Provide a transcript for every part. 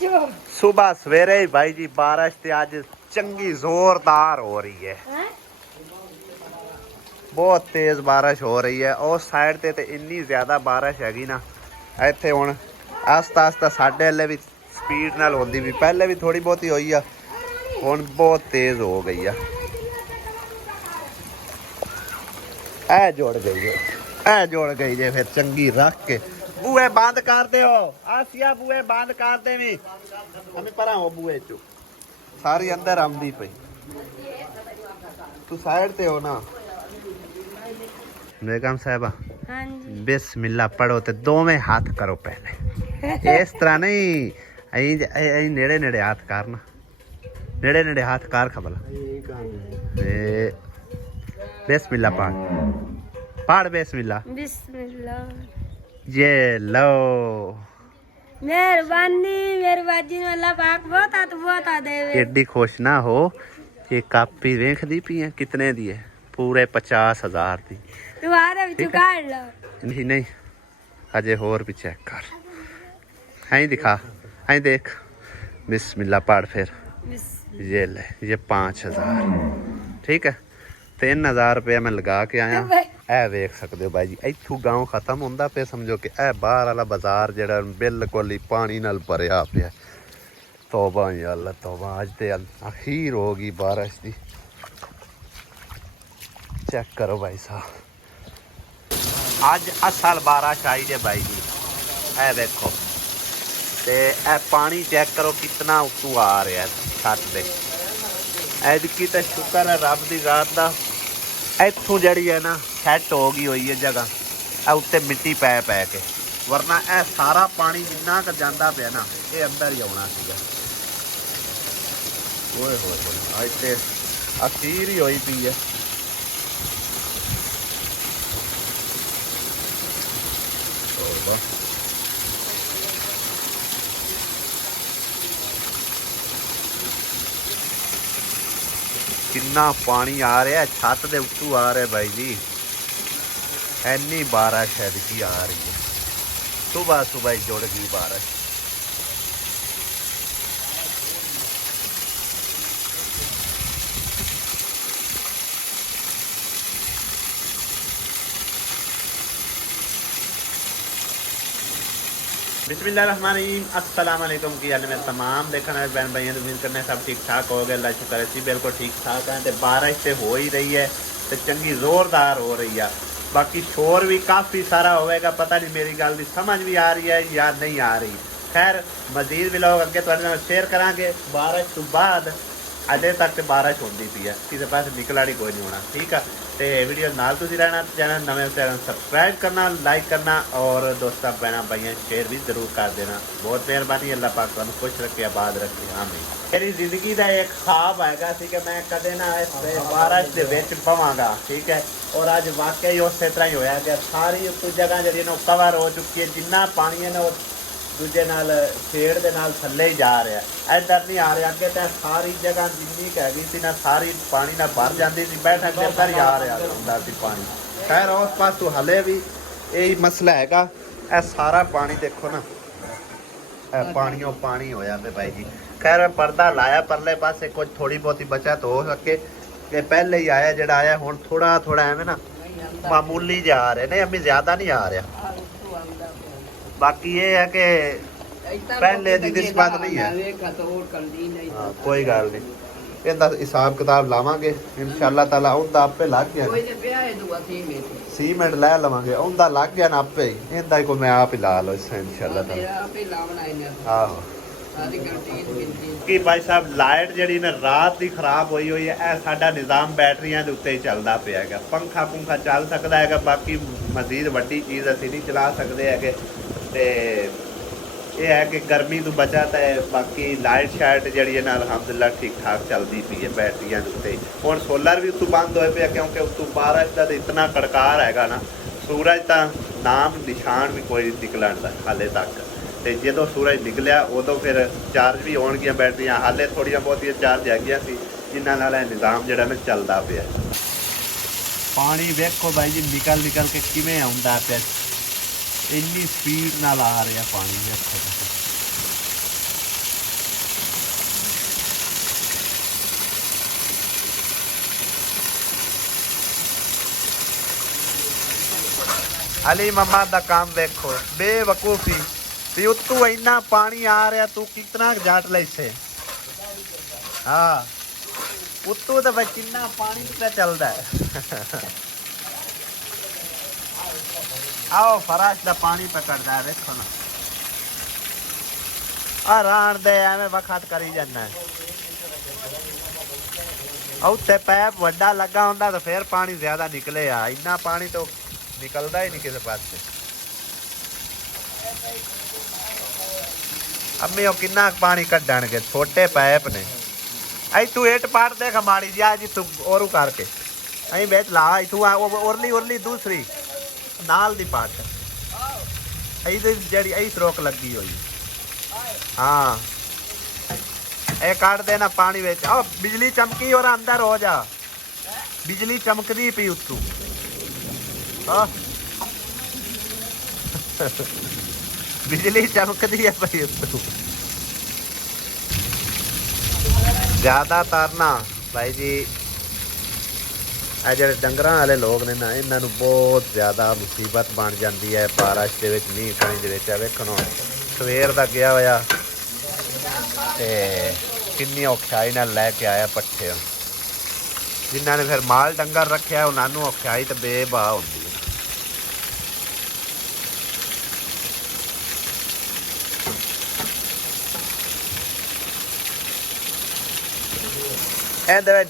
सुबह सवेरे ही भाई जी बारिश ते अज चंगी जोरदार हो रही है। बहुत तेज बारिश हो रही है। उस साइड ते इन्नी ज्यादा बारिश हैगी ना, इत्थे हुण आस्ता आस्ता साडे हल्ले भी स्पीड नाल होंदी भी, पहले भी थोड़ी बहुती होई आ, हुण बहुत तेज हो गई है। ऐ जुड़ गई है, ऐ जुड़ गई जे फिर चंगी रख के। बूहे बंद कर दे, आसिया बूहे बंद कर दे भी, हमें परा हो बूहे चो सारी अंदर आंदी पई, तू साइड ते हो ना। बेगम साहबा बिस्मिल्लाह पढ़ो ते दोवें हाथ करो पहले, इस तरह नहीं, ऐ नेड़े नेड़े हाथ करना, नेड़े नेड़े हाथ कर खबला। बिस्मिल्लाह पढ़, पढ़ बिस्मिल्लाह। बिस्मिल्लाह। ये लो, मेहरबानी मेरे बाजी ने अल्लाह पाक बहुत आ देवे। एडी खुश ना हो, ये कापी देख दी पी है कितने दी है? पूरे 50,000 दी। तुम्हारे भी काट लो। नहीं नहीं, अजय होर भी चेक कर, हैं दिखा, हैं देख। बिस्मिल्लाह पढ़ फिर। ये ले, ये 5,000, ठीक है। 3,000 रुपया मैं लगा के आया। ए वेख सकते हो भाई जी, इथू गाँव खत्म होंदा पे, समझो कि ए बाहर वाला बाजार जेड़ा बिल्कुल ही पानी नाल भरिया पिया। तौबा या अल्लाह तौबा, अज ते अखीर होगी बारिश दी। चेक करो भाई साहब, अज असल बारिश आई जे भाई जी। ए देखो ते ए पानी चेक करो कितना उत्तू आ रहा है छत पे। ऐदकी तो शुक्र है रब दी जात दा, इत्थों जड़ी है ना सैट हो गई हुई है जगह उत्ते मिट्टी पै पै के, वरना ए सारा पानी जिन्ना क जांदा पिया ना, ये अंदर ही आना सीगा। ओए होए अज ते अखीर ही होई पई है। कितना पानी आ रहा है, छत दे उत्तू आ रहा है भाई जी। इन्नी बारिश है की आ रही है, सुबह सुबह ही जुड़ गई बारिश। बिस्मिल्लाहिर्रहमानिर्रहीम, अस्सलाम वालेकुम। की हाल में तमाम देखने वाले बहन भाइयों, उम्मीद करने सब ठीक ठाक हो गए। अल्लाह शुक्र है बिल्कुल ठीक ठाक है। तो बारिश से हो ही रही है, तो चंगी जोरदार हो रही है। बाकी शोर भी काफ़ी सारा होएगा, पता नहीं मेरी गल की समझ भी आ रही है या नहीं आ रही। खैर मजीद भी लोग अगे थोड़े शेयर करांगे। बारिश तो बाद अजे तक तो बारिश होती पी है, किसी पास निकला नहीं कोई नहीं होना, ठीक है। तो वीडियो नाल तुसीं रहना, चैनल नवे चैनल सबसक्राइब करना, लाइक करना और दोस्तों बहना भाइयों शेयर भी जरूर कर देना। बहुत मेहरबानी, अल्लाह पाक तुहानूं खुश रखे, आबाद रखे, आमीन। मेरी जिंदगी का एक ख्वाब हैगा सी कि मैं कदे ना इस बारिश के विच पवांगा, ठीक है। और अज वाकई उस तरह ही होया कि सारी उस जगह जी कवर हो चुकी है, जिन्ना पानी है ना दूजे नाल छेड़ दे नाल थल्ले ही जा रहा है, इधर नहीं आ रहा। अगे तो सारी जगह जिन्नी हैगी सी ना, सारी पानी ना भर जाती सी, बैठक के अंदर ही आ रहा होंदा सी पानी। खैर उस पास तो हले भी यही मसला हैगा। ए सारा पानी देखो ना, पानियों पानी होया पे भाई जी। खैर पर्दा लाया परले पासे, कुछ थोड़ी बहुती बचत हो सके। ये पहले ही आया जड़ा आया, हुण थोड़ा थोड़ा एवं ना मामूली जा आ रहे नहीं, अभी ज्यादा नहीं आ रहा। बाकी ये है कि पहले दी निस्बत नहीं है। हाँ कोई गल नहीं, इहदा हिसाब किताब लावांगे इंशाअल्लाह ताला। उनका आपे लग गया, सीमेंट लै लवांगे, उनका लग गया ना आपे ही, इहदा ही कोई मैं आप ही ला लो इंशाअल्लाह ताला। आहो कि भाई साहब लाइट जी ने रात की खराब हुई हुई है। साडा निज़ाम बैटरियां के उत्ते ही चलता पिया है। पंखा पुंखा चल सकता है, बाकी मजीद वड्डी चीज़ असीं नहीं चला सकते है। तो यह है कि गर्मी तो बचत है। बाकी लाइट शाइट जी है ना अलहमदुलिल्लाह ठीक ठाक चलती पी है बैटरियां के उत्ते। हुण सोलर भी उत्तों बंद होए पे, क्योंकि उत्तों बारिश का तो इतना कड़कार हैगा ना, सूरज का नाम निशान भी कोई निकलन का हाले तक। तो जो सूरज निकलिया उदों फिर चार्ज भी होणगियां बैटरियां। हाले थोड़िया बहुतियां चार्ज हैगियां सी, जिन्हां नाल निज़ाम जिहड़ा ना चलदा पिया। पानी वेखो भाई जी निकल निकल के किवें आउंदा पिया, इन्नी स्पीड नाल आ रहा पानी। वेखो अली मम्मा दा काम देखो बेवकूफी भी उत्तू इन्ना पानी आ रहा तू कितना जाट ले से हाँ उत्तू तो भाई कितना पानी कितना चलता है आओ फराश दा पानी पकड़ता है देखो ना आ रान दे एवें वक्त करी जाना है उत्ते पैप वड्डा लगा होंदा तो फिर पानी ज्यादा निकले आ इन्ना पानी तो निकलता ही नहीं किसी पास से अम्मी वो कितना पानी कढ़णगे छोटे पैप ने आई तू हेठ पाट देख माड़ी जी जी तू और करके अं बेच ला तू उरली उरली दूसरी नाल दी पाट जी स्रोक लगी हुई हाँ ये काट देना पानी बेच आओ बिजली चमकी और अंदर हो जा बिजली चमकदी पी उत्तू बिजली चमकदी है भाई उत्तू ज्यादा तरना भाई जी जो डंगर वाले लोग ने ना इन्हों बहुत ज़्यादा मुसीबत बन जाती है बारिश के मीह पानी के वेखो सवेर का गया होया किन्नी औखियाई नाल लैके आया पट्ठे जिन्होंने फिर माल डंगर रखे उन्होंने औखियाई तो बेबाह होती है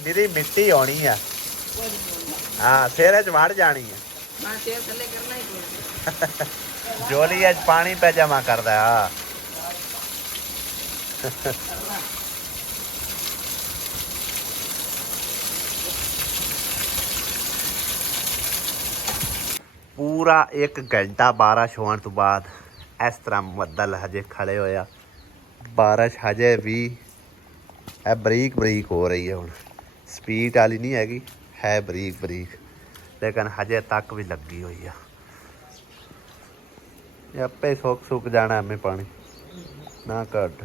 निरी मिट्टी आनी है हाँ सिर च वड़ जानी है जोली अज पानी पे जमा करदा हाँ पूरा 1 घंटा बारिश होने तो बाद इस तरह बदल हजे खड़े होया बारिश हजे भी बरीक बरीक हो रही है हुण स्पीड वाली नहीं हैगी है बरीक बरीक लेकिन हजे तक भी लगी हुई है आपे सुक सुक जाना हमें पानी ना घट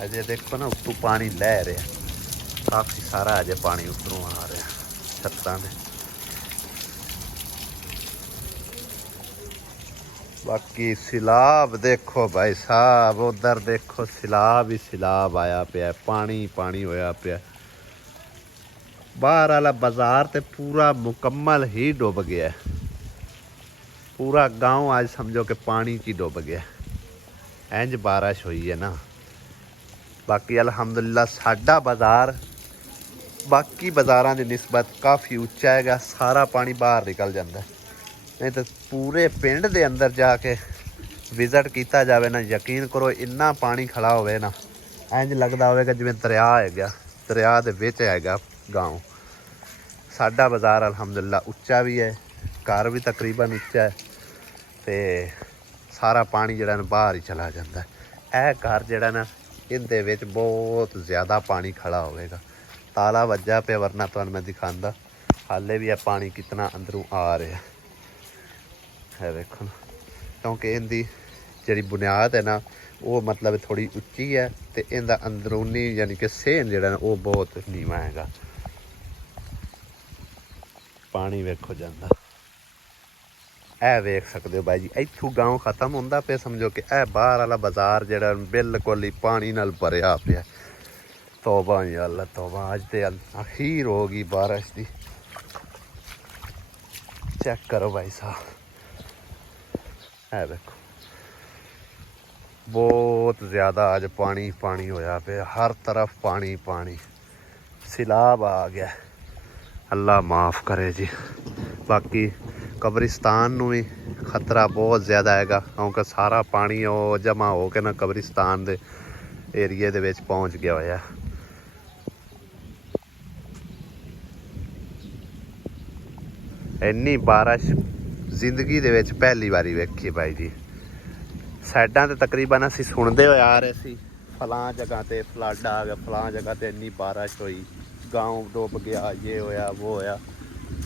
हजे देखो ना उत्तों पानी लह रहा काफ़ी सारा हजे पानी उत्तरों आ रहा छत्तां दे बाकी सैलाब देखो भाई साहब उधर देखो सैलाब ही सैलाब आया पिया पानी पानी होया पिया बाहर वाला बाजार तो पूरा मुकम्मल ही डुब गया पूरा गांव आज समझो कि पानी च डुब गया इंज बारिश हुई है ना बाकी अल्हम्दुलिल्लाह साडा बाजार बाकी बाजारां दी निस्बत काफ़ी उच्चा है सारा पानी बाहर निकल जाता है नहीं तो पूरे पिंड दे अंदर जाके विजिट किया जाए ना यकीन करो इन्ना पानी खड़ा होवे ना इंज लगता होगा जिवें दरिया है दरिया दे विच है गाँव साडा बाजार अल्हम्दुलिल्लाह उच्चा भी है घर भी तकरीबन उच्चा है तो सारा पानी जिहड़ा ना बाहर ही चला जाता है यह घर जिहड़ा ना इहदे विच बहुत ज़्यादा पानी खड़ा होगा ताला वज्जा पे वरना तुहानूं मैं दिखांदा हाले भी यह पानी कितना अंदरों आ रहा है देखो ना क्योंकि इनकी जी बुनियाद है ना वो मतलब थोड़ी उच्ची है तो इनका अंदरूनी यानी कि सेन जिहड़ा ना वो बहुत नीवा है पानी वेखो जाता ए वेख सकते हो भाई जी इत्थों गाँव खत्म होंदा पे समझो कि ए बाहर वाला बाजार जिहड़ा बिल्कुल ही पानी नाल भरिया पिया तौबा या अल्लाह तौबा अज ते अखीर होगी बारिश की चेक करो भाई साहब है देखो बहुत ज़्यादा अज पानी पानी होया पे हर तरफ पानी पानी सैलाब आ गया अल्लाह माफ़ करे जी बाकी कब्रिस्तान नूं भी खतरा बहुत ज़्यादा है क्योंकि सारा पानी वो जमा हो के ना कब्रिस्तान दे एरिए दे विच पहुँच गया होया इन्नी बारिश जिंदगी दे विच पहली बारी वेखी भाई जी साइडां ते तकरीबन असीं सुणदे होए आ रहे सी फलां जगह ते फ्लड आ गया फलां जगह ते इन्नी बारिश हुई गाँव डुब गया ये होया वो होया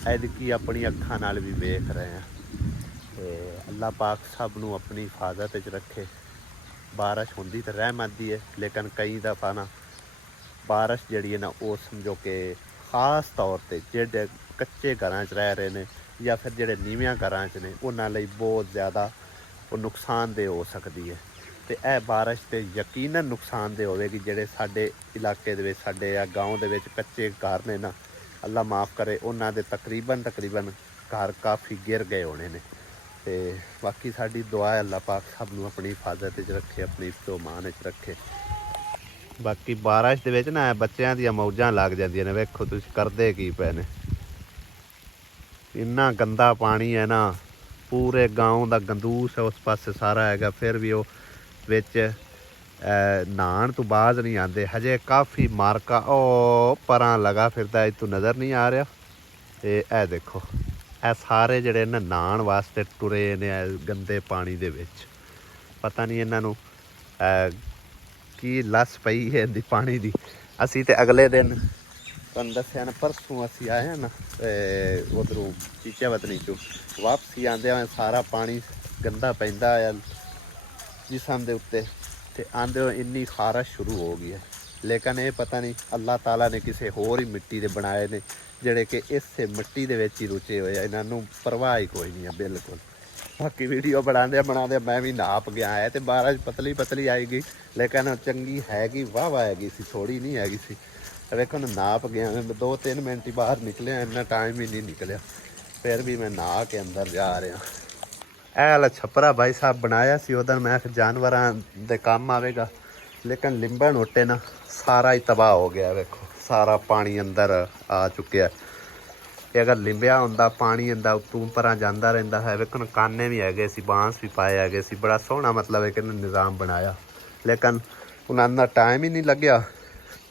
ऐदकी अपनी अखां नाल भी वेख रहे हैं ते अल्लाह पाक सब नूं अपनी हिफाजत च रखे बारिश होंदी तो रहमत दी है लेकिन कई दफ़ा ना बारिश जिहड़ी है ना वो समझो कि ਖਾਸ ਤੌਰ ਤੇ ਜਿਹੜੇ ਕੱਚੇ ਘਰਾਂ 'ਚ ਰਹਿ ਰਹੇ ਨੇ ਜਾਂ ਫਿਰ ਜਿਹੜੇ ਨੀਵਿਆਂ ਘਰਾਂ 'ਚ ਨੇ ਉਹਨਾਂ ਲਈ ਬਹੁਤ ਜ਼ਿਆਦਾ ਉਹ ਨੁਕਸਾਨਦੇਹ ਹੋ ਸਕਦੀ ਹੈ। ਤੇ ਇਹ ਬਾਰਿਸ਼ ਤੇ ਯਕੀਨਨ ਨੁਕਸਾਨਦੇਹ ਹੋਵੇਗੀ। ਜਿਹੜੇ ਸਾਡੇ ਇਲਾਕੇ ਦੇ ਵਿੱਚ ਸਾਡੇ ਆ ਗਾਉਂ ਦੇ ਵਿੱਚ ਕੱਚੇ ਘਰ ਨੇ ਨਾ, ਅੱਲਾ ਮਾफ़ करे, ਉਹਨਾਂ ਦੇ ਤਕਰੀਬਨ ਘਰ ਕਾਫੀ ਗਿਰ ਗਏ ਹੋਣੇ ਨੇ। ਤੇ ਬਾਕੀ ਸਾਡੀ ਦੁਆ ਹੈ ਅੱਲਾ ਪਾਕ ਸਭ ਨੂੰ ਆਪਣੀ ਹਿਫਾਜ਼ਤ 'ਚ ਰੱਖੇ, ਆਪਣੀ ਹਿਫਜ਼ੋ-ਅਮਾਨ 'ਚ ਰੱਖੇ। ਬਾਕੀ ਬਾਰਿਸ਼ ਦੇ ਵਿੱਚ ਨਾ ਬੱਚਿਆਂ ਦੀਆਂ ਮੌਜਾਂ ਲੱਗ ਜਾਂਦੀਆਂ ਨੇ। ਵੇਖੋ ਤੁਸੀਂ ਕਰਦੇ ਕੀ ਪਏ ਨੇ, ਇੰਨਾ ਗੰਦਾ ਪਾਣੀ ਹੈ ਨਾ, ਪੂਰੇ ਗਾਉਂ ਦਾ ਗੰਦੂਸ ਹੈ ਉਸ ਪਾਸੇ ਸਾਰਾ ਹੈਗਾ, ਫਿਰ ਵੀ ਉਹ ਵਿੱਚ ਨਹਾਉਣ ਤੋਂ ਬਾਅਦ ਨਹੀਂ ਆਉਂਦੇ। ਹਜੇ ਕਾਫੀ ਮਾਰਕਾ ਉਹ ਪਰਾਂ ਲਗਾ ਫਿਰਦਾ, ਇੱਥੋਂ ਨਜ਼ਰ ਨਹੀਂ ਆ ਰਿਹਾ। ਤੇ ਇਹ ਦੇਖੋ ਇਹ ਸਾਰੇ ਜਿਹੜੇ ਨਾ ਨਹਾਉਣ ਵਾਸਤੇ ਟੁਰੇ ਨੇ ਗੰਦੇ ਪਾਣੀ ਦੇ ਵਿੱਚ। ਪਤਾ ਨਹੀਂ ਇਹਨਾਂ ਨੂੰ ਕੀ ਲੱਸ ਪਈ ਹੈ ਇਹਦੀ ਪਾਣੀ ਦੀ। ਅਸੀਂ ਤੇ ਅਗਲੇ ਦਿਨ ਤੁਹਾਨੂੰ ਦੱਸਿਆ ਨਾ, ਪਰਸੋਂ ਅਸੀਂ ਆਏ ਹਾਂ ਨਾ ਉੱਧਰੋਂ ਚੀਚਾ ਵਤਨੀ ਚੋਂ, ਵਾਪਸੀ ਆਉਂਦਿਆਂ ਸਾਰਾ ਪਾਣੀ ਗੰਦਾ ਪੈਂਦਾ ਆ ਜਿਸਮ ਦੇ ਉੱਤੇ। ਤੇ ਆਉਂਦੇ ਹੋ ਇੰਨੀ ਖਾਰਸ਼ ਸ਼ੁਰੂ ਹੋ ਗਈ ਹੈ। ਲੇਕਿਨ ਇਹ ਪਤਾ ਨਹੀਂ ਅੱਲਾਹ ਤਾਲਾ ਨੇ ਕਿਸੇ ਹੋਰ ਹੀ ਮਿੱਟੀ ਦੇ ਬਣਾਏ ਨੇ ਜਿਹੜੇ ਕਿ ਇਸੇ ਮਿੱਟੀ ਦੇ ਵਿੱਚ ਹੀ ਰੁਚੇ ਹੋਏ ਆ। ਇਹਨਾਂ ਨੂੰ ਪਰਵਾਹ ਹੀ ਕੋਈ ਨਹੀਂ ਹੈ ਬਿਲਕੁਲ। ਬਾਕੀ ਵੀਡੀਓ ਬਣਾਉਂਦੇ ਮੈਂ ਵੀ ਨਾਪ ਗਿਆ ਹੈ ਤੇ ਬਾਰਿਸ਼ ਪਤਲੀ ਆਏਗੀ, ਲੇਕਿਨ ਚੰਗੀ ਹੈਗੀ, ਵਾਹ ਹੈਗੀ ਸੀ, ਥੋੜੀ ਨਹੀਂ ਹੈਗੀ ਸੀ। ਵੇਖੋ ਨਾਪ ਗਿਆ ਮੈਂ 2-3 ਮਿੰਟ ਹੀ ਬਾਹਰ ਨਿਕਲਿਆ, ਇੰਨਾ ਟਾਈਮ ਹੀ ਨਹੀਂ ਨਿਕਲਿਆ। ਫਿਰ ਵੀ ਮੈਂ ਨਹਾ ਕੇ ਅੰਦਰ ਜਾ ਰਿਹਾ। ਇਹ ਵਾਲਾ ਛੱਪਰਾ ਭਾਈ ਸਾਹਿਬ ਬਣਾਇਆ ਸੀ ਉਦੋਂ, ਮੈਂ ਜਾਨਵਰਾਂ ਦੇ ਕੰਮ ਆਵੇਗਾ, ਲੇਕਿਨ ਲਿੰਬਣ ਉੱਟੇ ਨਾ ਸਾਰਾ ਹੀ ਤਬਾਹ ਹੋ ਗਿਆ। ਵੇਖੋ ਸਾਰਾ ਪਾਣੀ ਅੰਦਰ ਆ ਚੁੱਕਿਆ। ਇਹ ਅਗਰ ਲਿੰਬਿਆ ਹੁੰਦਾ ਪਾਣੀ ਹੁੰਦਾ ਉੱਤੋਂ ਪਰਾਂ ਜਾਂਦਾ ਰਹਿੰਦਾ ਹੈ। ਵੇਖੋ ਕਾਨੇ ਵੀ ਹੈਗੇ ਸੀ, ਬਾਂਸ ਵੀ ਪਾਏ ਹੈਗੇ ਸੀ, ਬੜਾ ਸੋਹਣਾ ਮਤਲਬ ਹੈ ਕਿ ਨਿਜ਼ਾਮ ਬਣਾਇਆ, ਲੇਕਿਨ ਉਹਨਾਂ ਦਾ ਟਾਈਮ ਹੀ ਨਹੀਂ ਲੱਗਿਆ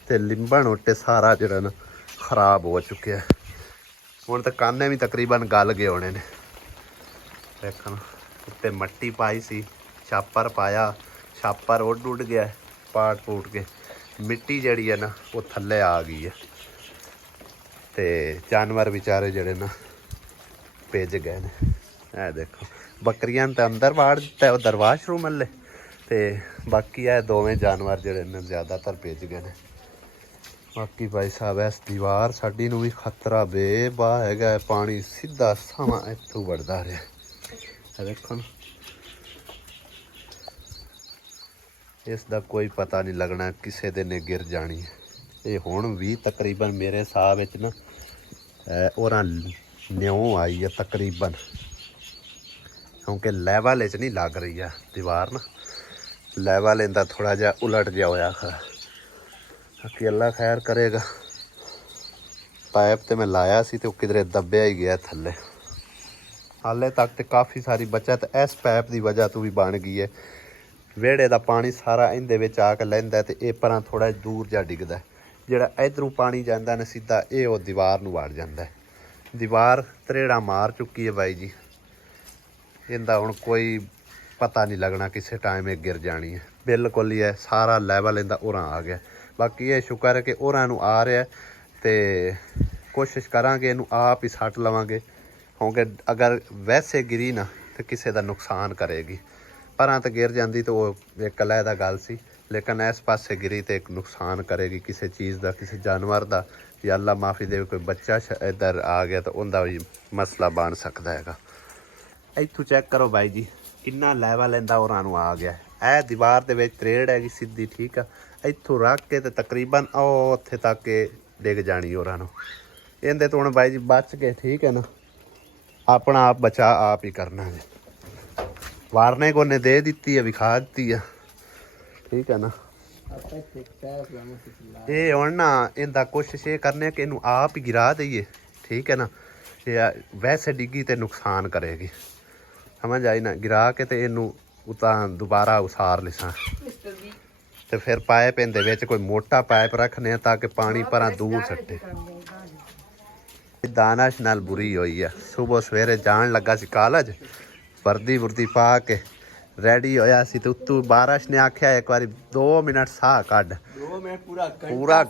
ਤੇ ਲਿੰਬਣ ਉੱਟੇ ਸਾਰਾ ਜਿਹੜਾ ਨਾ ਖਰਾਬ ਹੋ ਚੁੱਕਿਆ। ਹੁਣ ਤਾਂ ਕਾਨੇ ਵੀ ਤਕਰੀਬਨ ਗਲ ਗਏ ਹੋਣੇ ਨੇ। ਵੇਖਣ ਉੱਤੇ ਮੱਟੀ ਪਾਈ ਸੀ, ਛਾਪਰ ਪਾਇਆ, ਛਾਪਰ ਉੱਡ ਗਿਆ, ਪਾਟ ਪੂਟ ਕੇ ਮਿੱਟੀ ਜਿਹੜੀ ਹੈ ਨਾ ਉਹ ਥੱਲੇ ਆ ਗਈ ਹੈ। ਤੇ ਜਾਨਵਰ ਵਿਚਾਰੇ ਜਿਹੜੇ ਨਾ ਭਿੱਜ ਗਏ ਨੇ। ਇਹ ਦੇਖੋ ਬੱਕਰੀਆਂ ਤਾਂ ਅੰਦਰ ਵਾੜ ਦਿੱਤਾ ਉਧਰ ਵਾਸ਼ਰੂਮ ਮੱਲੇ, ਤੇ ਬਾਕੀ ਇਹ ਦੋਵੇਂ ਜਾਨਵਰ ਜਿਹੜੇ ਨੇ ਜ਼ਿਆਦਾਤਰ ਭਿੱਜ ਗਏ ਨੇ। ਬਾਕੀ ਭਾਈ ਸਾਹਿਬ ਇਸ ਦੀਵਾਰ ਸਾਡੀ ਨੂੰ ਵੀ ਖਤਰਾ ਬੇਬਾ ਹੈਗਾ, ਪਾਣੀ ਸਿੱਧਾ ਸਮਾਂ ਇੱਥੋਂ ਵੜਦਾ ਰਿਹਾ। ਇਹ ਦੇਖੋ ਇਸ ਦਾ ਕੋਈ ਪਤਾ ਨਹੀਂ ਲੱਗਣਾ ਕਿਸੇ ਦੇ ਨੇ ਗਿਰ ਜਾਣੀ। ਇਹ ਹੁਣ ਵੀ ਤਕਰੀਬਨ ਮੇਰੇ ਹਿਸਾਬ ਵਿੱਚ ਨਾ ਉਹਨਾਂ ਨਿਉ ਆਈ ਹੈ ਤਕਰੀਬਨ, ਕਿਉਂਕਿ ਲੈਵਲ ਵਿੱਚ ਨਹੀਂ ਲੱਗ ਰਹੀ ਆ ਦੀਵਾਰ ਨਾ, ਲੈਵਲ ਇਹਦਾ ਥੋੜਾ ਜਿਹਾ ਉਲਟ ਜਿਹਾ ਹੋਇਆ ਖਰਾ। ਬਾਕੀ ਅੱਲਾ ਖੈਰ ਕਰੇਗਾ। ਪਾਈਪ ਤੇ ਮੈਂ ਲਾਇਆ ਸੀ ਤੇ ਉਹ ਕਿਧਰੇ ਦੱਬਿਆ ਹੀ ਗਿਆ ਥੱਲੇ। ਹਾਲੇ ਤੱਕ ਤੇ ਕਾਫੀ ਸਾਰੀ ਬੱਚਤ ਇਸ ਪਾਈਪ ਦੀ ਵਜ੍ਹਾ ਤੋਂ ਵੀ ਬਣ ਗਈ ਹੈ। ਵਿਹੜੇ ਦਾ ਪਾਣੀ ਸਾਰਾ ਇਹਦੇ ਵਿੱਚ ਆ ਕੇ ਲੈਂਦਾ ਤੇ ਇਹ ਪਰਾਂ ਥੋੜਾ ਦੂਰ ਜਾ ਡਿੱਗਦਾ। ਜਿਹੜਾ ਇਧਰੋਂ ਪਾਣੀ ਜਾਂਦਾ ਨਾ ਸਿੱਧਾ ਇਹ ਉਹ ਦੀਵਾਰ ਨੂੰ ਵੜ ਜਾਂਦਾ। ਦੀਵਾਰ ਤਰੇੜਾ ਮਾਰ ਚੁੱਕੀ ਹੈ ਬਾਈ ਜੀ, ਇਹਦਾ ਹੁਣ ਕੋਈ ਪਤਾ ਨਹੀਂ ਲੱਗਣਾ ਕਿਸੇ ਟਾਈਮ ਇਹ ਗਿਰ ਜਾਣੀ ਹੈ। ਬਿਲਕੁਲ ਹੀ ਹੈ ਸਾਰਾ ਲੈਵਲ ਇਹਦਾ ਉਰਾਂ ਆ ਗਿਆ। ਬਾਕੀ ਇਹ ਸ਼ੁਕਰ ਹੈ ਕਿ ਉਰਾਂ ਨੂੰ ਆ ਰਿਹਾ ਤੇ ਕੋਸ਼ਿਸ਼ ਕਰਾਂਗੇ ਇਹਨੂੰ ਆਪ ਹੀ ਸੱਟ ਲਵਾਂਗੇ, ਕਿਉਂਕਿ ਅਗਰ ਵੈਸੇ ਗਿਰੀ ਨਾ ਤੇ ਕਿਸੇ ਦਾ ਨੁਕਸਾਨ ਕਰੇਗੀ। ਪਰਾਂ ਤਾਂ ਗਿਰ ਜਾਂਦੀ ਤਾਂ ਉਹ ਇੱਕ ਅਲੱਗ ਗੱਲ ਸੀ, ਲੇਕਿਨ ਇਸ ਪਾਸੇ ਗਿਰੀ ਤੇ ਇੱਕ ਨੁਕਸਾਨ ਕਰੇਗੀ ਕਿਸੇ ਚੀਜ਼ ਦਾ, ਕਿਸੇ ਜਾਨਵਰ ਦਾ, ਜਾਂ ਅੱਲਾ ਮਾਫੀ ਦੇਵੇ ਕੋਈ ਬੱਚਾ ਇੱਧਰ ਆ ਗਿਆ ਤਾਂ ਉਹਦਾ ਵੀ ਮਸਲਾ ਬਣ ਸਕਦਾ ਹੈਗਾ। ਇੱਥੋਂ ਚੈੱਕ ਕਰੋ ਬਾਈ ਜੀ ਕਿੰਨਾ ਲੈਵਲ ਇਹਦਾ ਹੋਰਾਂ ਨੂੰ ਆ ਗਿਆ। ਇਹ ਦੀਵਾਰ ਦੇ ਵਿੱਚ ਤਰੇੜ ਹੈਗੀ ਸਿੱਧੀ, ਠੀਕ ਆ, ਇੱਥੋਂ ਰੱਖ ਕੇ ਤੇ ਤਕਰੀਬਨ ਉਹ ਉੱਥੇ ਤੱਕ ਇਹ ਡਿੱਗ ਜਾਣੀ ਹੋਰਾਂ ਨੂੰ। ਇਹਦੇ ਤੋਂ ਹੁਣ ਬਾਈ ਜੀ ਬਚ ਕੇ, ਠੀਕ ਹੈ ਨਾ, ਆਪਣਾ ਆਪ ਬਚਾ ਆਪ ਹੀ ਕਰਨਾ ਹੈ। ਵਾਰਨਿੰਗ ਉਹਨੇ ਦੇ ਦਿੱਤੀ ਹੈ, ਵਿਖਾ ਦਿੱਤੀ ਆ, ਠੀਕ ਹੈ ਨਾ। ਇਹ ਹੁਣ ਨਾ ਇਹਦਾ ਕੋਸ਼ਿਸ਼ ਇਹ ਕਰਨੇ ਕਿ ਇਹਨੂੰ ਆਪ ਹੀ ਗਿਰਾ ਦਈਏ, ਠੀਕ ਹੈ ਨਾ। ਵੈਸੇ ਡਿੱਗੀ ਤੇ ਨੁਕਸਾਨ ਕਰੇਗੀ, ਸਮਝ ਆਈ ਨਾ। ਗਿਰਾ ਕੇ ਤੇ ਇਹਨੂੰ ਉਤਾਂ ਦੁਬਾਰਾ ਉਸਾਰ ਲਿਸਾਂ ਤੇ ਫਿਰ ਪਾਈਪ ਇਹਦੇ ਵਿੱਚ ਕੋਈ ਮੋਟਾ ਪਾਈਪ ਰੱਖਨੇ ਆ ਤਾਂ ਕਿ ਪਾਣੀ ਪਰਾਂ ਦੂਰ ਸੱਟੇ। ਦਾਨਸ਼ ਨਾਲ ਬੁਰੀ ਹੋਈ ਆ। ਸੁਬਹ ਸਵੇਰੇ ਜਾਣ ਲੱਗਾ ਸੀ ਕਾਲਜ, ਵਰਦੀ ਵੁਰਦੀ ਪਾ ਕੇ ਰੈਡੀ ਹੋਇਆ ਸੀ ਤੇ ਉੱਤੋਂ ਬਾਰਿਸ਼ ਨੇ ਆਖਿਆ ਇੱਕ ਵਾਰੀ 2 ਮਿੰਟ ਸਾਹ ਕੱਢ। ਪੂਰਾ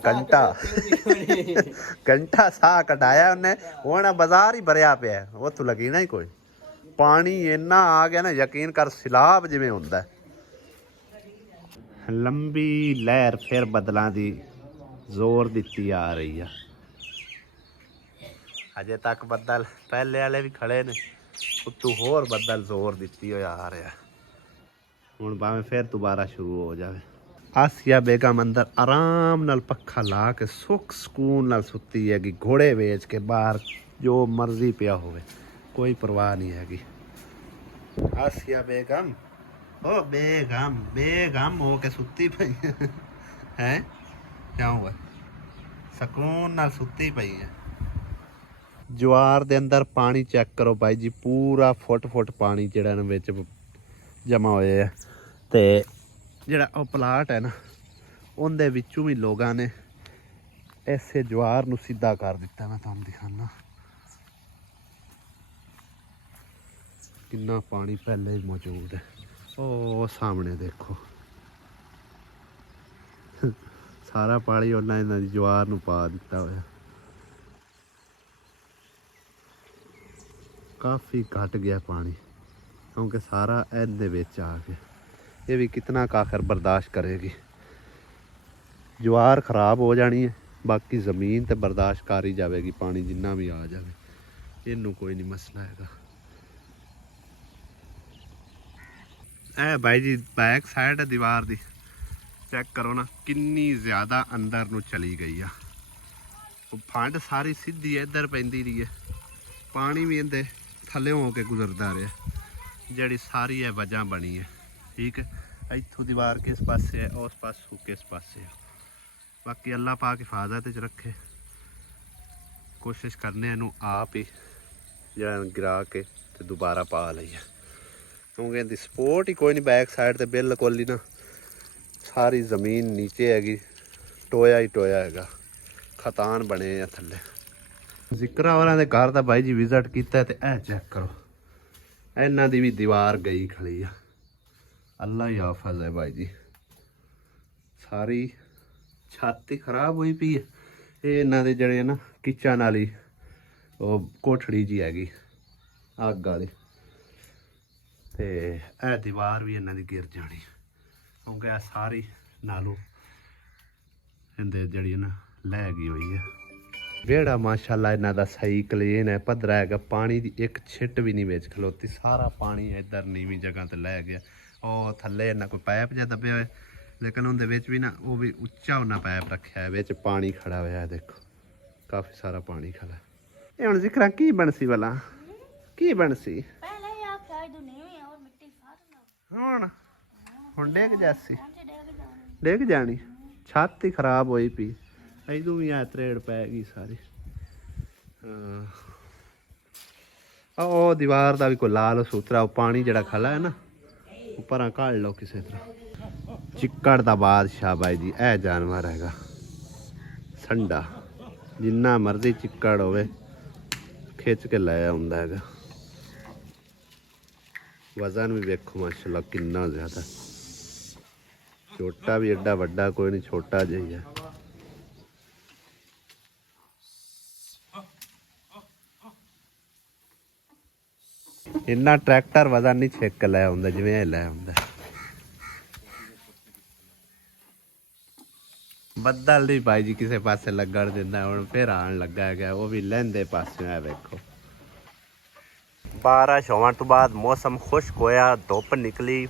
ਘੰਟਾ ਸਾਹ ਕਢਾਇਆ ਉਹਨੇ। ਹੁਣ ਬਾਜ਼ਾਰ ਹੀ ਭਰਿਆ ਪਿਆ, ਉੱਥੋਂ ਲੱਗੀ ਨਾ ਹੀ ਕੋਈ ਪਾਣੀ ਇੰਨਾ ਆ ਗਿਆ ਨਾ, ਯਕੀਨ ਕਰ ਸੈਲਾਬ ਜਿਵੇਂ ਹੁੰਦਾ। ਲੰਬੀ ਲਹਿਰ ਫਿਰ ਬਦਲਾਂ ਦੀ ਜ਼ੋਰ ਦਿੱਤੀ ਆ ਰਹੀ ਆ। ਅਜੇ ਤੱਕ ਬੱਦਲ ਪਹਿਲੇ ਵਾਲੇ ਵੀ ਖੜੇ ਨੇ, ਉੱਤੋਂ ਹੋਰ ਬੱਦਲ ਜ਼ੋਰ ਦਿੱਤੀ ਹੋਇਆ ਆ ਰਿਹਾ। ਹੁਣ ਭਾਵੇਂ ਫਿਰ ਦੁਬਾਰਾ ਸ਼ੁਰੂ ਹੋ ਜਾਵੇ। ਆਸੀਆ ਬੇਗਮ ਅੰਦਰ ਆਰਾਮ ਨਾਲ ਪੱਖਾ ਲਾ ਕੇ ਸੁੱਖ ਸਕੂਨ ਨਾਲ ਸੁੱਤੀ ਹੈਗੀ, ਘੋੜੇ ਵੇਚ ਕੇ ਬਾਹਰ ਜੋ ਮਰਜ਼ੀ ਪਿਆ ਹੋਵੇ, ਕੋਈ ਪਰਵਾਹ ਨਹੀਂ ਹੈਗੀ। ਆਸੀਆ ਬੇਗਮ, ਓ ਬੇਗਮ ਬੇਗਮ ਹੋ ਕੇ ਸੁੱਤੀ ਪਈ ਹੈ। ਕਿਉਂ ਹੋਇਆ? ਸਕੂਨ ਨਾਲ ਸੁੱਤੀ ਪਈ ਹੈ। ਜਵਾਰ ਦੇ ਅੰਦਰ ਪਾਣੀ ਚੈੱਕ ਕਰੋ ਬਾਈ ਜੀ, ਪੂਰਾ ਫੁੱਟ ਪਾਣੀ ਜਿਹੜਾ ਇਹਨਾਂ ਵਿੱਚ ਜਮਾ ਹੋਇਆ ਹੈ। ਤੇ ਜਿਹੜਾ ਉਹ ਪਲਾਟ ਹੈ ਨਾ, ਉਹਦੇ ਵਿੱਚੋਂ ਵੀ ਲੋਕਾਂ ਨੇ ਇਸੇ ਜਵਾਰ ਨੂੰ ਸਿੱਧਾ ਕਰ ਦਿੱਤਾ। ਮੈਂ ਤੁਹਾਨੂੰ ਦਿਖਾਣਾ ਕਿੰਨਾ ਪਾਣੀ ਪਹਿਲੇ ਹੀ ਮੌਜੂਦ ਹੈ। ਉਹ ਸਾਹਮਣੇ ਦੇਖੋ ਸਾਰਾ ਪਾਣੀ ਉਹਨਾਂ ਇਹਨਾਂ ਦੀ ਜਵਾਰ ਨੂੰ ਪਾ ਦਿੱਤਾ ਹੋਇਆ। ਕਾਫੀ ਘਟ ਗਿਆ ਪਾਣੀ, ਕਿਉਂਕਿ ਸਾਰਾ ਇਹਦੇ ਵਿੱਚ ਆ ਗਿਆ। ਇਹ ਵੀ ਕਿਤਨਾ ਕਾਖਰ ਬਰਦਾਸ਼ਤ ਕਰੇਗੀ। ਜਵਾਰ ਖਰਾਬ ਹੋ ਜਾਣੀ ਹੈ, ਬਾਕੀ ਜ਼ਮੀਨ ਤੇ ਬਰਦਾਸ਼ਤ ਕਰ ਹੀ ਜਾਵੇਗੀ, ਪਾਣੀ ਜਿੰਨਾ ਵੀ ਆ ਜਾਵੇ, ਇਹਨੂੰ ਕੋਈ ਨਹੀਂ ਮਸਲਾ ਹੈਗਾ। ਇਹ ਭਾਈ ਜੀ ਬੈਕ ਸਾਈਡ ਹੈ ਦੀਵਾਰ ਦੀ, ਚੈੱਕ ਕਰੋ ਨਾ ਕਿੰਨੀ ਜ਼ਿਆਦਾ ਅੰਦਰ ਨੂੰ ਚਲੀ ਗਈ ਆ। ਉਹ ਫੰਡ ਸਾਰੀ ਸਿੱਧੀ ਇੱਧਰ ਪੈਂਦੀ ਰਹੀ ਹੈ, ਪਾਣੀ ਵੀ ਇਹਦੇ ਥੱਲੇ ਹੋ ਕੇ ਗੁਜ਼ਰਦਾ ਰਿਹਾ, ਜਿਹੜੀ ਸਾਰੀ ਇਹ ਵਜ੍ਹਾ ਬਣੀ ਹੈ। ਠੀਕ ਹੈ, ਇੱਥੋਂ ਦੀਵਾਰ ਕਿਸ ਪਾਸੇ ਹੈ, ਉਸ ਪਾਸੋਂ ਕਿਸ ਪਾਸੇ ਹੈ। ਬਾਕੀ ਅੱਲਾ ਪਾਕ ਹਿਫਾਜ਼ਤ 'ਚ ਰੱਖੇ। ਕੋਸ਼ਿਸ਼ ਕਰਨੇ ਇਹਨੂੰ ਆਪ ਹੀ ਜਿਹੜਾ ਗਿਰਾ ਕੇ ਤੇ ਦੁਬਾਰਾ ਪਾ ਲਈਏ, ਕਿਉਂਕਿ ਇਹਦੀ ਸਪੋਰਟ ਹੀ ਕੋਈ ਨਹੀਂ। ਬੈਕ ਸਾਈਡ ਤੇ ਬਿਲਕੁਲ ਹੀ ਨਾ ਸਾਰੀ ਜ਼ਮੀਨ ਨੀਚੇ ਹੈਗੀ, ਟੋਇਆ ਹੀ ਟੋਇਆ ਹੈਗਾ, ਖਤਾਨ ਬਣੇ ਆ ਥੱਲੇ। ਜ਼ਿਕਰਾ ਵਾਲਿਆਂ ਦੇ ਘਰ ਦਾ ਬਾਈ ਜੀ ਵਿਜ਼ਿਟ ਕੀਤਾ ਤੇ ਇਹ ਚੈੱਕ ਕਰੋ, ਇਹਨਾਂ ਦੀ ਵੀ ਦੀਵਾਰ ਗਈ ਖਲੀ ਆ। ਅੱਲਾ ਹੀ ਹਾਫਿਜ਼ ਹੈ ਬਾਈ ਜੀ। ਸਾਰੀ ਛੱਤ ਹੀ ਖਰਾਬ ਹੋਈ ਪਈ ਹੈ। ਇਹ ਇਹਨਾਂ ਦੇ ਜਿਹੜੇ ਨਾ ਕਿਚਨ ਵਾਲੀ ਉਹ ਕੋਠੜੀ ਜੀ ਹੈਗੀ ਅੱਗ ਵਾਲੀ, ਤੇ ਇਹ ਦੀਵਾਰ ਵੀ ਇਹਨਾਂ ਦੀ ਗਿਰ ਜਾਣੀ, ਕਿਉਂਕਿ ਇਹ ਸਾਰੀ ਨਾਲੋਂ ਇਹਦੇ ਜਿਹੜੀ ਨਾ ਲੈ ਗਈ ਹੋਈ ਹੈ। ਵਿਹੜਾ ਮਾਸ਼ਾਅੱਲਾ ਇਹਨਾਂ ਦਾ ਸਹੀ ਕਲੀਨ ਹੈ, ਪੱਧਰਾ ਹੈਗਾ, ਪਾਣੀ ਦੀ ਇੱਕ ਛਿੱਟ ਵੀ ਨਹੀਂ ਵਿੱਚ ਖਲੋਤੀ। ਸਾਰਾ ਪਾਣੀ ਇੱਧਰ ਨੀਵੀਂ ਜਗ੍ਹਾ ਤੇ ਲੈ ਗਿਆ। ਉਹ ਥੱਲੇ ਇਹਨਾਂ ਕੋਈ ਪਾਈਪ ਜਿਹਾ ਦੱਬਿਆ ਹੋਇਆ, ਲੇਕਿਨ ਉਹਦੇ ਵਿੱਚ ਵੀ ਨਾ ਉਹ ਵੀ ਉੱਚਾ ਉਹਨਾਂ ਪਾਈਪ ਰੱਖਿਆ ਹੈ, ਵਿੱਚ ਪਾਣੀ ਖੜਾ ਹੋਇਆ। ਦੇਖੋ ਕਾਫੀ ਸਾਰਾ ਪਾਣੀ ਖੜਾ। ਇਹ ਹੁਣ ਜ਼ਿਕਰਾਂ ਕੀ ਬਣਸੀ ਵਾਲਾ ਕੀ ਬਣਸੀ ਹੁਣ ਡੇਗ ਜਾਸੀ, ਡੇਗ ਜਾਣੀ, ਛੱਤ ਹੀ ਖਰਾਬ ਹੋਈ ਪਈ। ਇਦੋਂ ਵੀ ਆ ਤਰੇੜ ਪੈ ਗਈ ਸਾਰੀ। ਉਹ ਦੀਵਾਰ ਦਾ ਵੀ ਕੋਈ ਲਾਲ ਸੂਤਰਾ, ਉਹ ਪਾਣੀ ਜਿਹੜਾ ਖਲਾ ਹੈ ਨਾ ਉੱਪਰਾਂ ਕੱਢ ਲਓ ਕਿਸੇ ਤਰ੍ਹਾਂ। ਚਿੱਕੜ ਦਾ ਬਾਦਸ਼ਾਹ ਬਾਈ ਜੀ ਇਹ ਜਾਨਵਰ ਹੈਗਾ, ਸੰਡਾ। ਜਿੰਨਾ ਮਰਜ਼ੀ ਚਿੱਕੜ ਹੋਵੇ ਖਿੱਚ ਕੇ ਲੈ ਆਉਂਦਾ ਹੈਗਾ। ਵਜ਼ਨ ਵੀ ਵੇਖੋ ਮਾਸ਼ਾਅੱਲਾ ਕਿੰਨਾ ਜ਼ਿਆਦਾ, ਛੋਟਾ ਵੀ ਐਡਾ ਵੱਡਾ ਕੋਈ ਨਹੀਂ, ਛੋਟਾ ਜਿਹਾ ਹੀ ਹੈ। ਇੰਨਾ ਟਰੈਕਟਰ ਵਜ਼ਨ ਨਹੀਂ ਛਿੱਕ ਲੈ ਆਉਂਦਾ ਜਿਵੇਂ ਇਹ ਲੈ ਆਉਂਦਾ। ਬੱਦਲ ਦੀ ਭਾਈ ਜੀ ਕਿਸੇ ਪਾਸੇ ਲੱਗਣ ਦਿੰਦਾ, ਹੁਣ ਫਿਰ ਆਉਣ ਲੱਗਾ ਹੈਗਾ, ਉਹ ਵੀ ਲਹਿੰਦੇ ਪਾਸੇ ਹੈ। ਵੇਖੋ ਬਾਰਿਸ਼ ਹੋਣ ਤੋਂ ਬਾਅਦ ਮੌਸਮ ਖੁਸ਼ਕ ਹੋਇਆ, ਧੁੱਪ ਨਿਕਲੀ,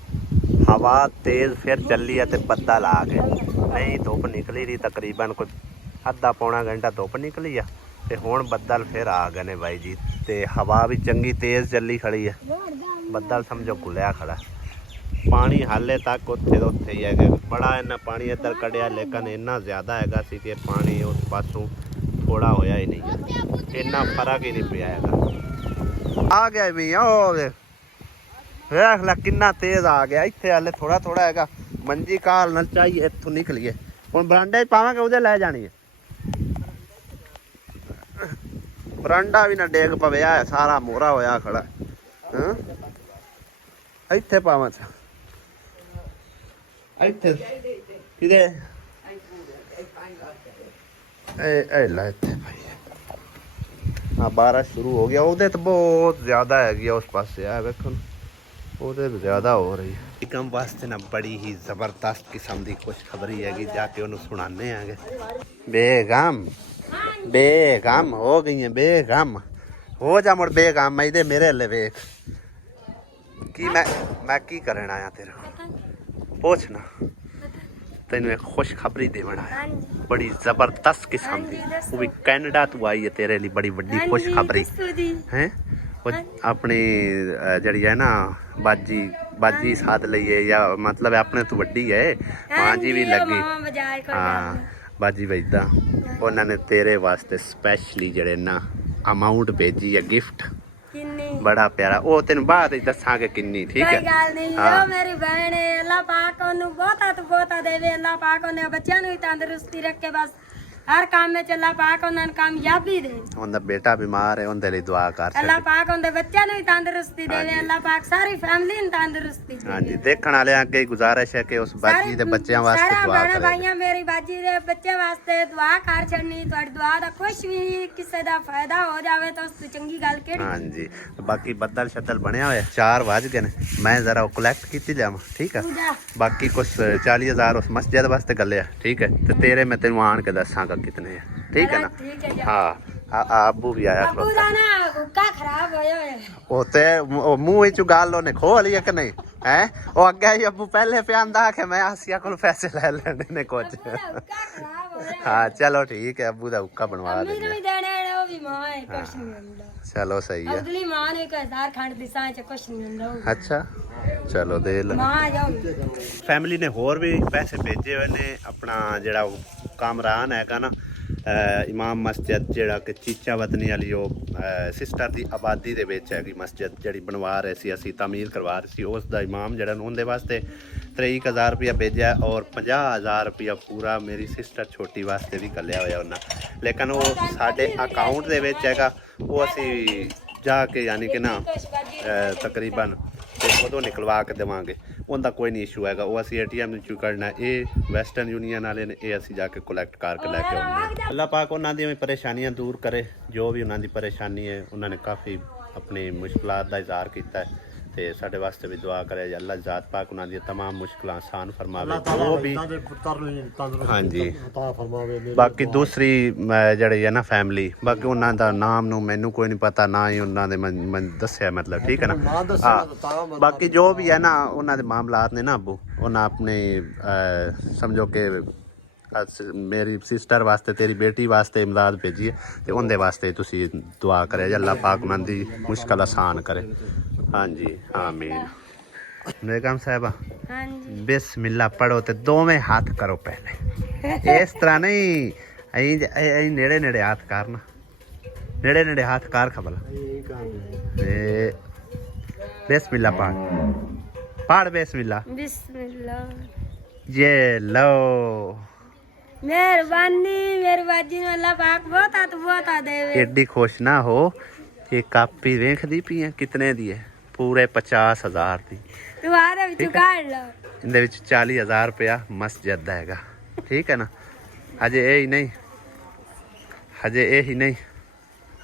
ਹਵਾ ਤੇਜ਼ ਫਿਰ ਚੱਲੀ ਹੈ ਤੇ ਬੱਦਲ ਆ ਗਏ। ਨਹੀਂ ਧੁੱਪ ਨਿਕਲੀ ਰਹੀ, ਤਕਰੀਬਨ ਕੋਈ ਅੱਧਾ ਪੌਣਾ ਘੰਟਾ ਧੁੱਪ ਨਿਕਲੀ ਆ, ਤੇ ਹੁਣ ਬੱਦਲ ਫਿਰ ਆ ਗਏ ਨੇ ਬਾਈ ਜੀ। ਤੇ ਹਵਾ ਵੀ ਚੰਗੀ ਤੇਜ਼ ਚੱਲੀ ਖੜੀ ਹੈ, ਬੱਦਲ ਸਮਝੋ ਘੁਲਿਆ ਖੜਾ। ਪਾਣੀ ਹਾਲੇ ਤੱਕ ਉੱਥੇ ਦਾ ਉੱਥੇ ਹੀ ਹੈਗਾ, ਬੜਾ ਇਹਨਾਂ ਪਾਣੀ ਇੱਧਰ ਕੱਢਿਆ, ਲੇਕਿਨ ਇੰਨਾ ਜ਼ਿਆਦਾ ਹੈਗਾ ਸੀ ਕਿ ਪਾਣੀ ਉਸ ਪਾਸੋਂ ਥੋੜਾ ਹੋਇਆ ਹੀ ਨਹੀਂ, ਇੰਨਾ ਫਰਕ ਹੀ ਨਹੀਂ ਪਿਆ ਹੈਗਾ। ਆ ਗਿਆ ਵੀ ਉਹ ਵੇਖ ਲੈ ਕਿੰਨਾ ਤੇਜ਼ ਆ ਗਿਆ। ਇੱਥੇ ਹਾਲੇ ਥੋੜਾ ਥੋੜਾ ਹੈਗਾ, ਮੰਜੀ ਕਾਲ ਨਾਲ ਚਾਹੀਏ ਇੱਥੋਂ ਨਿਕਲੀਏ। ਹੁਣ ਬਰਾਂਡੇ 'ਚ ਪਾਵਾਂਗੇ, ਉਹਦੇ ਲੈ ਜਾਣੀ ਹੈ। ਬਰਾਂਡਾ ਵੀ ਨਾ ਡੇਗ ਪਵਿਆ, ਸਾਰਾ ਮੋਹਰਾ ਹੋਇਆ ਖੜਾ। ਇੱਥੇ ਪਾਵਾਂ ਇੱਥੇ ਕਿਤੇ ਇਹ ਲੈ ਇੱਥੇ ਭਾਈ। ਹਾਂ ਬਾਰਿਸ਼ ਸ਼ੁਰੂ ਹੋ ਗਿਆ, ਉਹਦੇ ਤਾਂ ਬਹੁਤ ਜ਼ਿਆਦਾ ਹੈਗੀ ਆ ਉਸ ਪਾਸੇ। ਆ ਵੇਖੋ ਉਹਦੇ ਤੋਂ ਜ਼ਿਆਦਾ ਹੋ ਰਹੀ ਹੈ। ਇਕਮ ਵਾਸਤੇ ਨਾ ਬੜੀ ਹੀ ਜ਼ਬਰਦਸਤ ਕਿਸਮ ਦੀ ਖੁਸ਼ਖਬਰੀ ਹੈਗੀ, ਜਾ ਕੇ ਉਹਨੂੰ ਸੁਣਾਉਂਦੇ ਆਂਗੇ। ਬੇਗਮ बेगम हो गई है बेगम हो जा मुड़ बेगम मैं मेरे हले वेख की मैं की करन आया तेरे को पूछ ना तेन एक खुशखबरी देवन आया बड़ी जबरदस्त किस्म की वो भी कैनेडा तू आई है तेरे लिए बड़ी बड़ी खुशखबरी हैं अपनी जड़ी है ना बाजी साध लईए या मतलब अपने तो वड्डी है मां जी भी लगी हाँ बाजी वजदा उन्होंने तेरे वास्ते स्पेशली जड़े ना अमाउंट भेजी है गिफ्ट बड़ा प्यारा वो तेन बाद दसांगे किन्नी ठीक है हाँ मेरी बहन है अल्लाह पाक ओनू बहुता तो बहुता देवे अल्लाह पाक ओने बच्चों नु तंदुरुस्ती रखे बस हर काम में अल्लाह पाक उन्हें कामयाबी दे उनका बेटा बीमार है उनके लिए दुआ कर अल्लाह पाक उनके बच्चों नु तंदुरुस्ती देवे अल्लाह पाक सारी फैमिली नु तंदुरुस्ती हां जी देखण वाले आगे गुजारिश है कि उस बाजी दे बच्चों वास्ते दुआ करे भाईया मेरी बाजी दे बच्चे वास्ते दुआ कर छड़नी ਤੁਹਾਡੀ दुआ दा कुछ भी किसी दा फायदा हो जावे तो उस चंगी गल केड़ी हां जी बाकी बदल शदल बनया होया 4 बज गए ने मैं जरा कलेक्ट कीती जावां ठीक है बाकी कुछ 40,000 उस मस्जिद वास्ते गले ठीक है ते तेरे मैं तेनू आन के दसांगा कितने है ठीक है ना हाँ अबू भी आया अबू दा ना हुक्का खराब होया है ओते मुंह चु गाल ने खोल लिया कि नहीं है ओ अगे ही अबू पहले पे आंदा कि मैं आसिया को पैसे ले लेने ने कुछ हाँ चलो ठीक है अबू दा हुक्का बनवा देंगे वो भी मां है कुछ नहीं मिलदा चलो सही है अगली मां ने 1000 खंड दिसा च कुछ नहीं मिलदा अच्छा चलो दे ले मां जाओ फैमिली ने होर भी पैसे भेजे हुए ने अपना जेड़ा कामरान हैगा ना इमाम मस्जिद जेड़ा कि चीचा वतनी वाली सिस्टर की आबादी दे विच हैगी मस्जिद जिहड़ी बनवा रहे सी असी तामीर करवा रहे सी उस दा इमाम जेड़ा उनके वास्ते 23,000 रुपया भेजा और 50,000 रुपया पूरा मेरी सिस्टर छोटी वास्ते भी कलिया होया उन्हें लेकिन वो साडे अकाउंट दे विच हैगा वो असी जाके यानी कि ना तकरीबन उदों निकलवा के देवांगे उनका कोई नहीं इशू हैगा वो असी ATM चू करना ये वैसटर्न यूनीयन वाले ने ये असी जाके कलैक्ट करके लैके आउंगे अल्लाह पाक उन्होंने भी परेशानियां दूर करे जो भी उन्होंने परेशानी है उन्होंने काफ़ी अपनी मुश्किलात का इजहार किया है ते साडे वास्ते भी दुआ करे अल्लाह जात पाक उन्होंने तमाम मुश्किल आसान फरमावे वो भी हाँ जी बाकी दूसरी जड़ी है ना फैमिली बाकी उन्होंने दा नाम नू मैनू कोई नहीं पता ना ही उन्होंने मैं दस्या मतलब ठीक है ना हाँ बाकी जो भी है ना उन्होंने मामलात ने ना अबू उन्हें अपने समझो कि मेरी सिस्टर वास्ते तेरी बेटी वास्ते इमदाद भेजी है तो उनके वास्ते तुसी दुआ करे अल्लाह पाक उन्होंने मुश्किल आसान करे हाँ जी आमीन बेगम साहबा बिस्मिल्लाह पढ़ो तो दोवें हाथ करो पहले इस तरह नहीं नेड़े नेड़े हाथ करना नेड़े नेड़े हाथ कर खबला बिस्मिल्लाह पढ़ बिस्मिल्लाह ये लो मेहरबानी मेरी बाजी नु अल्लाह पाक बहुत देवे एडी खुश ना हो ये कापी वेखदी पी है कितने दी है पूरे 50,000 दी तू आदे विच काढ लो इंदे विच 40,000 रुपया मस्जिद दा हैगा ठीक है ना हजे ए ही नहीं हजे ए ही नहीं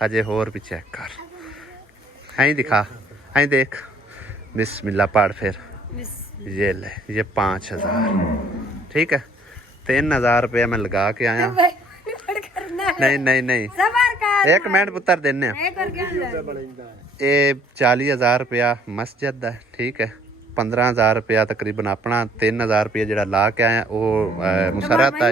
हजे होर भी चेक कर ऐ दिखा ऐ देख बिस्मिल्लाह पढ़ फिर ये ले ये 5,000 ठीक है 3,000 रुपया मैं लगा के आया नहीं नहीं नहीं एक मिनट पुत्र देने ये 40,000 रुपया मस्जिद दा ठीक है 15,000 रुपया तकरीबन अपना 3,000 रुपया जो ला के आया वो मुसरत है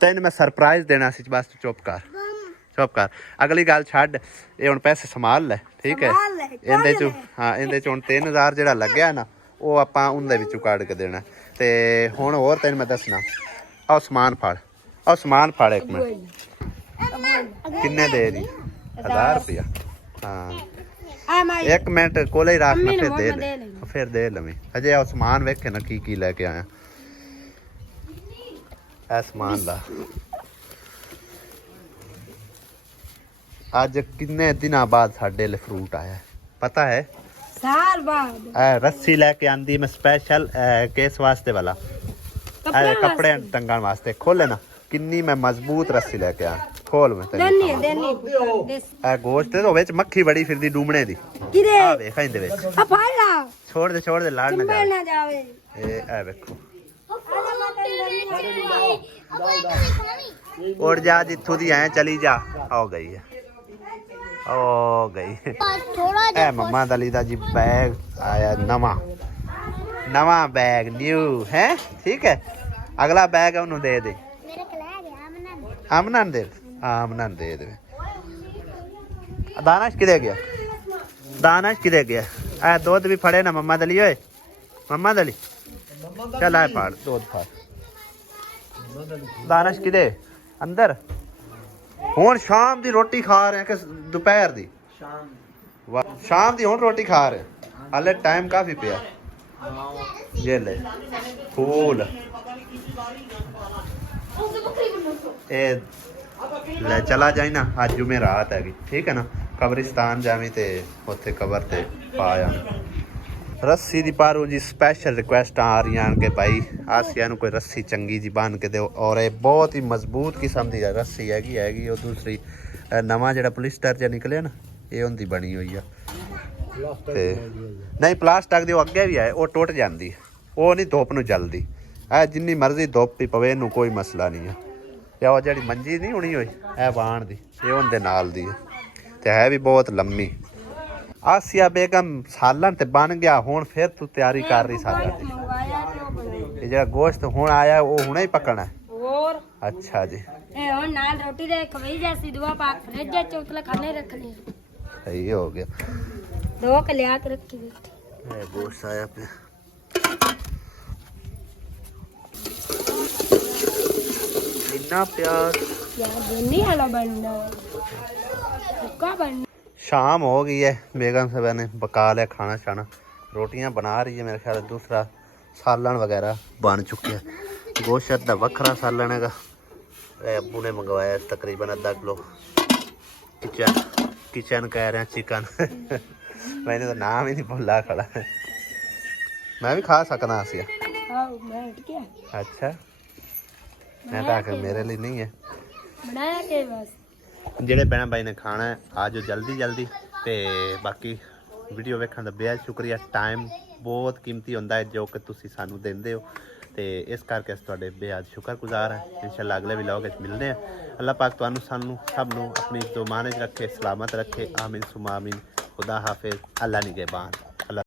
तेन मैं सरप्राइज देना सी बस चुप कर अगली गल छड़ ये हुण पैसे संभाल ले ठीक है इहदे चों हाँ इहदे चों 3,000 जिहड़ा लग्या ना वो आपां उहदे विचों कढ के देना ते हुण होर तेन मैं दसना आओ समान फड़ एक मिनट किन्ने दे दी 1,000 रुपया हाँ एक मिनट कोले ही रखना फिर दे लवी अजे आओ समान वेखे ना की लेके आया ए समान दा अज किन्ने दिन बाद साडे ले फ्रूट आया पता है साल बाद रस्सी लेके आंदी मैं स्पेशल केस वास्ते वाला कपड़े टंगन वास्ते खोले ना किन्नी मैं मजबूत रस्सी लेके आया खोल मैं देनी गोश्त तो विच मक्खी बड़ी फिरदी डूमने दी आ वेख इंदे विच आ फाड़ ला छोड़ दे लाड़ ना जावे ए देखो उड़ जा जिथों दी आए चली जा हो गई है हो गई ए मम्मा दली दा जी बैग आया नवा नवा बैग न्यू है ठीक है अगला बैग उन्होंने दे दे आमना दे दे दानश किधे गया दानश किधे गया ए दूध भी फड़े ना मम्मा दली ओए मम्मा दली चल आए फाड़ दूध फाड़ दानश किधे अंदर हुण शाम दी रोटी खा रहे हैं कि दोपहर दी शाम दी हुण रोटी खा रहे हाले टाइम काफी पिया ये ले फूल ए ले चला जाए ना अज जुमे रात हैगी ठीक है ना कब्रिस्तान जावी ते उत्थे कबर ते पाया रस्सी दी पारू जी स्पैशल रिक्वेस्ट आ रही हैं कि भाई आसिया कोई रस्सी चंगी जी बन के दो और ये बहुत ही मजबूत किस्म की रस्सी हैगी और दूसरी नवा जो पुलिस्टर च निकले ना ये उनकी बनी हुई है नहीं प्लास्टिक दी अगे भी है वो टुट जाती वो नहीं धुप नूं जलदी जिन्नी मर्जी धुप ही पवे इनू कोई मसला नहीं है या वो जी मंजी नहीं होनी हुई है बाण दी ये उनके नाल दी है भी बहुत लम्मी आसिया बेगम सालन ते बन गया हुण फिर तू तैयारी कर रही सालन दी ये जेड़ा गोश्त हुण आया वो हुणे ही पकना है और अच्छा जी ए हुण नाल रोटी दे खवई जैसी दुआ पाक फ्रिज च उतले खाने रखने सही हो गया दो के लिया के रखी ए गोश्त आया पे इतना प्यार यार बन्नी वाला बनना का बन शाम हो गई है बेगम साहब ने पका लिया खाना शाना रोटियां बना रही है मेरे ख्याल दूसरा सालन वगैरह बन चुके हैं गोश्त का वखरा सालन है अबू ने मंगवाया तकरीबन आधा किलो किचन कह रहे हैं चिकन मैंने तो नाम ही नहीं भुला खड़ा है मैं भी खा सकना आसिया अच्छा मैं तो आखिर मेरे लिए नहीं है बनाया के बस ਜਿਹੜੇ ਭੈਣਾਂ ਭਾਈ ਨੇ ਖਾਣਾ ਹੈ ਆ ਜਾਓ ਜਲਦੀ ਤੇ ਬਾਕੀ ਵੀਡੀਓ ਵੇਖਣ ਦਾ ਬੇहद ਸ਼ੁਕਰੀਆ ਟਾਈਮ ਬਹੁਤ ਕੀਮਤੀ ਹੁੰਦਾ ਹੈ ਜੋ ਕਿ ਤੁਸੀਂ ਸਾਨੂੰ ਦਿੰਦੇ ਹੋ ਤੇ ਇਸ ਕਰਕੇ ਅਸੀਂ ਤੁਹਾਡੇ ਬੇहद ਸ਼ੁਕਰਗੁਜ਼ਾਰ ਹਾਂ ਇਨਸ਼ਾਅੱਲਾ ਅਗਲੇ ਵਲੌਗ ਵਿੱਚ ਮਿਲਦੇ ਹਾਂ ਅੱਲਾਹ ਪਾਕ ਤੁਹਾਨੂੰ ਸਾਨੂੰ ਸਭ ਨੂੰ ਆਪਣੀ ਦੁਆਵਾਂ ਵਿੱਚ ਰੱਖੇ ਸਲਾਮਤ ਰੱਖੇ ਆਮੀਨ ਸੁਮਾ ਆਮੀਨ खुदा हाफिज अल्लाह निगहबान।